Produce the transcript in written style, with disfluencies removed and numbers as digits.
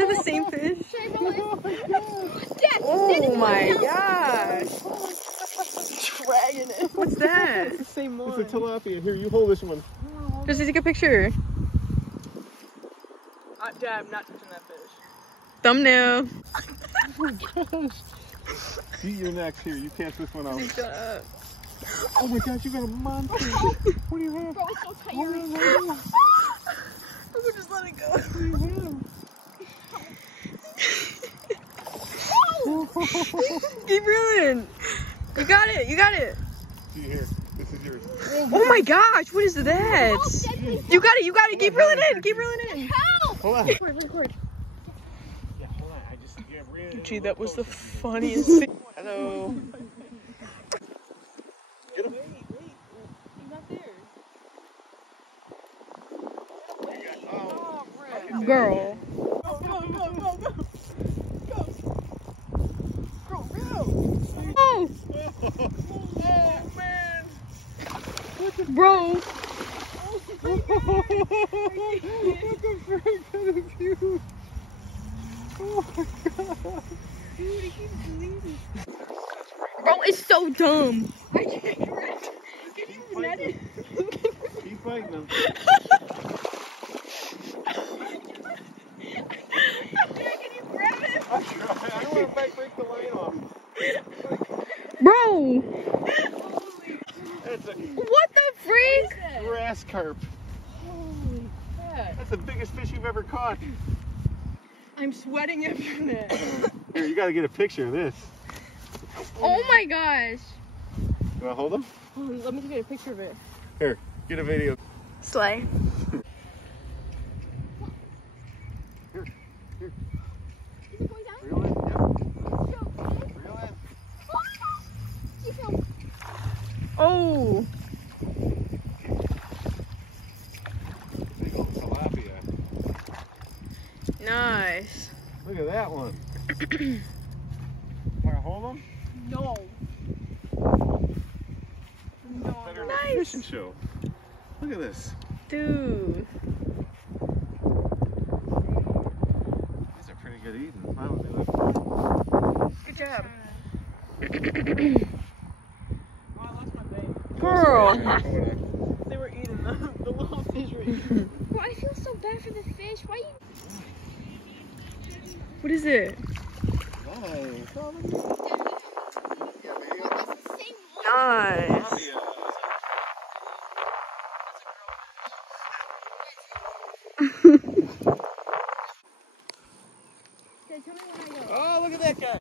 that the same fish? Dad, Oh my gosh. dragging it. What's that? It's the same one. It's a tilapia. Here, you hold this one. Just take a picture. Dad, I'm not touching that fish. Thumbnail. Oh my gosh. You're next here. You catch this one out. Shut up. Oh my gosh, you got a monster. What do you have? Bro, it's so tight. Oh, no, no, no. I'm gonna just let it go. What do you have? Keep reeling. You got it. You got it. See here. This is yours. Oh my gosh. What is that? You got it. You got it. Keep reeling in. Keep reeling in. Help! Hold on. Record. Yeah, hold on. I just ran. Gee, that was the funniest thing. Hello. Get him. He's not there. Oh, Girl. Go, go, go, go, go. Go. Go, go. Oh, oh man. bro. Look at Frank. That is huge. Oh my god. Dude, he keeps bleeding. Bro, it's so dumb. I can't grab it. Can you net it? Keep fighting him. Dad, can you grab it? I try. I don't want to break the line off. Bro, That's a what the freak? grass carp. Holy crap. That's the biggest fish you've ever caught. I'm sweating after that. Here, you got to get a picture of this. Oh my gosh. You want to hold him? Let me get a picture of it. Here, get a video. Slay. Here, here. Is it going down? Reel in. Yep. Reel in. Oh. Big old tilapia. Nice. Look at that one. Want to hold him? No. No. Better Nice. than a fishing show. Look at this. Dude. These are pretty good eating. Mine would be like, Good job. Oh, I lost my bait. Girl. They were eating the little fish were eating. Bro, I feel so bad for the fish. Why you? What is it? Nice. Okay, tell me when I go. Oh, look at that guy.